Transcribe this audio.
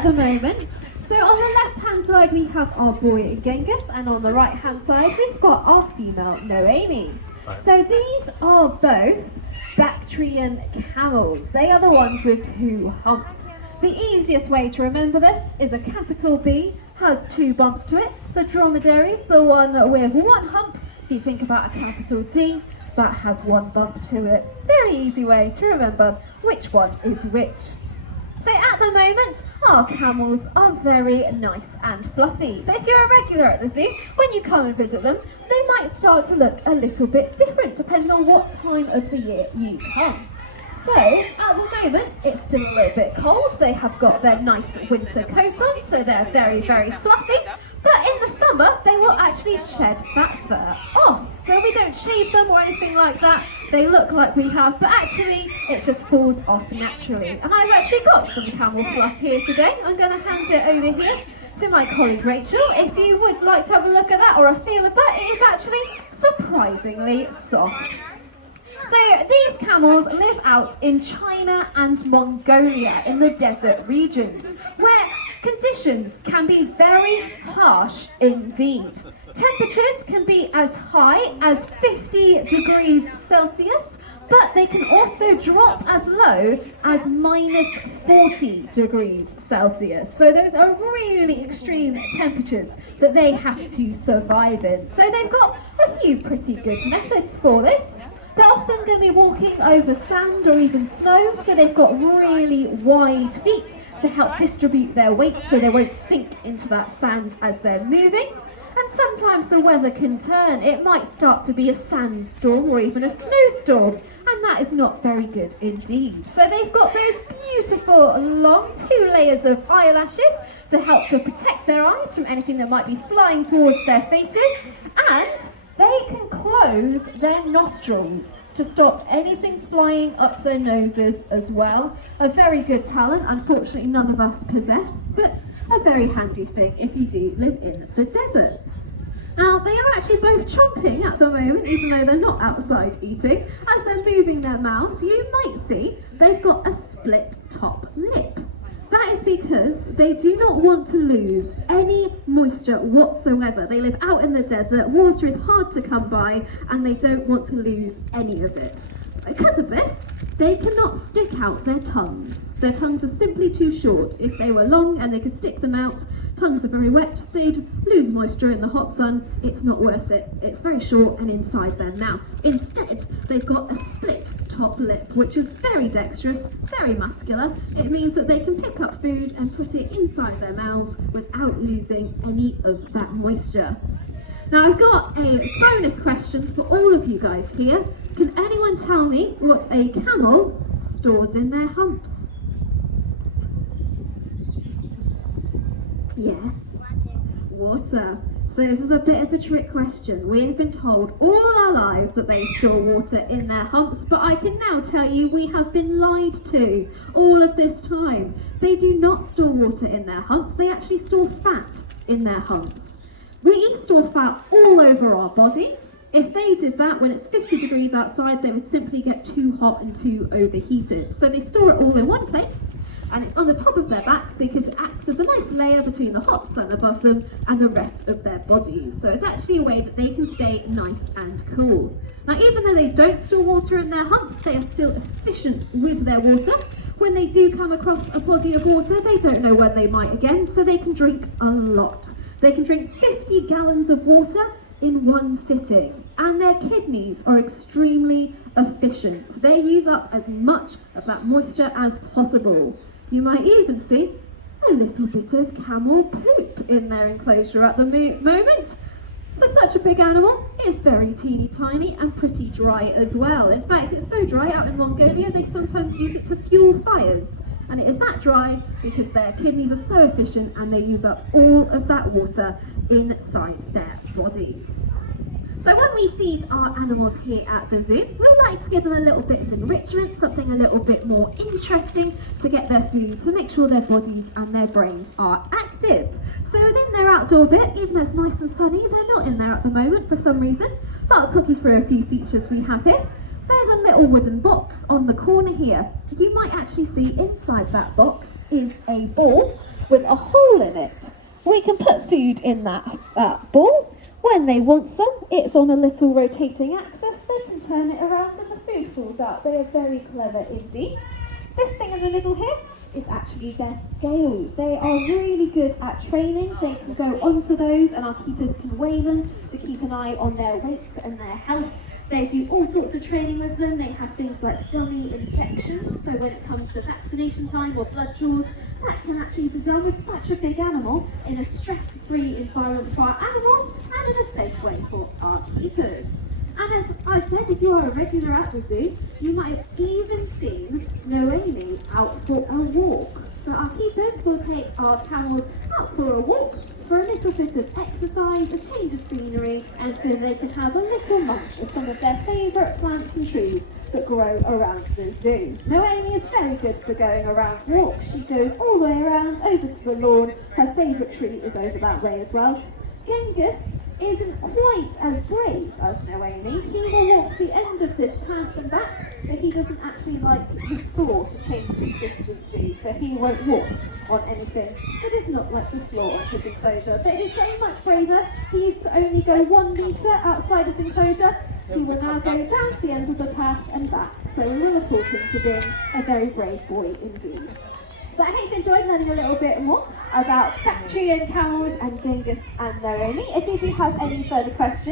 at the moment. So on the left hand side we have our boy Genghis, and on the right hand side we've got our female Noemi. So these are both Bactrian camels. They are the ones with 2 humps. The easiest way to remember this is a capital B has 2 bumps to it. The dromedary is the one with 1 hump. If you think about a capital D, that has 1 bump to it. Very easy way to remember which one is which. So at the moment, our camels are very nice and fluffy. But if you're a regular at the zoo, when you come and visit them, they might start to look a little bit different depending on what time of the year you come. So at the moment, it's still a little bit cold. They have got their nice winter coats on, so they're very, very fluffy. But in the summer, they will actually shed that fur off. So we don't shave them or anything like that. They look like we have, but actually it just falls off naturally. And I've actually got some camel fluff here today. I'm going to hand it over here to my colleague Rachel. If you would like to have a look at that or a feel of that, it is actually surprisingly soft. So these camels live out in China and Mongolia in the desert regions, where conditions can be very harsh indeed. Temperatures can be as high as 50 degrees Celsius, but they can also drop as low as minus 40 degrees Celsius. So those are really extreme temperatures that they have to survive in. So they've got a few pretty good methods for this. They're often going to be walking over sand or even snow, so they've got really wide feet to help distribute their weight so they won't sink into that sand as they're moving. And sometimes the weather can turn. It might start to be a sandstorm or even a snowstorm, and that is not very good indeed. So they've got those beautiful long 2 layers of eyelashes to help to protect their eyes from anything that might be flying towards their faces, and they can close their nostrils to stop anything flying up their noses as well. A very good talent, unfortunately none of us possess, but a very handy thing if you do live in the desert. Now they are actually both chomping at the moment, even though they're not outside eating. As they're moving their mouths, you might see they've got a split top lip. That is because they do not want to lose any moisture whatsoever. They live out in the desert, water is hard to come by, and they don't want to lose any of it. Because of this, they cannot stick out their tongues. Their tongues are simply too short. If they were long and they could stick them out, tongues are very wet, they'd lose moisture in the hot sun. It's not worth it. It's very short and inside their mouth. Instead, they've got a split top lip, which is very dexterous, very muscular. It means that they can pick up food and put it inside their mouths without losing any of that moisture. Now I've got a bonus question for all of you guys here. Can anyone tell me what a camel stores in their humps? Yeah? Water. So this is a bit of a trick question. We have been told all our lives that they store water in their humps, but I can now tell you we have been lied to all of this time. They do not store water in their humps, they actually store fat in their humps. We store fat all over our bodies. If they did that when it's 50 degrees outside, they would simply get too hot and too overheated. So they store it all in one place, and it's on the top of their backs because it acts as a nice layer between the hot sun above them and the rest of their bodies. So it's actually a way that they can stay nice and cool. Now, even though they don't store water in their humps, they are still efficient with their water. When they do come across a body of water, they don't know when they might again, so they can drink a lot. They can drink 50 gallons of water in one sitting, and their kidneys are extremely efficient. They use up as much of that moisture as possible. You might even see a little bit of camel poop in their enclosure at the moment. For such a big animal, it's very teeny tiny and pretty dry as well. In fact, it's so dry out in Mongolia, they sometimes use it to fuel fires. And it is that dry because their kidneys are so efficient and they use up all of that water inside their bodies. So when we feed our animals here at the zoo, we like to give them a little bit of enrichment, something a little bit more interesting to get their food, to make sure their bodies and their brains are active. So in their outdoor bit, even though it's nice and sunny, they're not in there at the moment for some reason. But I'll talk you through a few features we have here. There's a little wooden box on the corner here. You might actually see inside that box is a ball. with a hole in it. We can put food in that ball. When they want some, it's on a little rotating axis. They can turn it around and the food falls out. They are very clever indeed. This thing in the middle here is actually their scales. They are really good at training. They can go onto those and our keepers can weigh them to keep an eye on their weight and their health. They do all sorts of training with them. They have things like dummy injections, so when it comes to vaccination time or blood draws, that can actually be done with such a big animal in a stress-free environment for our animal and in a safe way for our keepers. And as I said, if you are a regular at the zoo, you might have even seen Noemi out for a walk. So our keepers will take our camels out for a walk for a little bit of exercise, a change of scenery, and so they can have a little munch of some of their favourite plants and trees that grow around the zoo. Noemi is very good for going around walks. She goes all the way around over to the lawn. Her favourite tree is over that way as well. Genghis isn't quite as brave as Noemi. He will walk the end of this path and back, but he doesn't actually like his floor to change consistency, so he won't walk on anything that is not like the floor of his enclosure. But he's very much braver. He used to only go 1 metre outside his enclosure. He will now go down to the end of the path and back. So we will report him for being a very brave boy indeed. So I hope you enjoyed learning a little bit more about Bactrian camels and Genghis and Noemi. If you do have any further questions,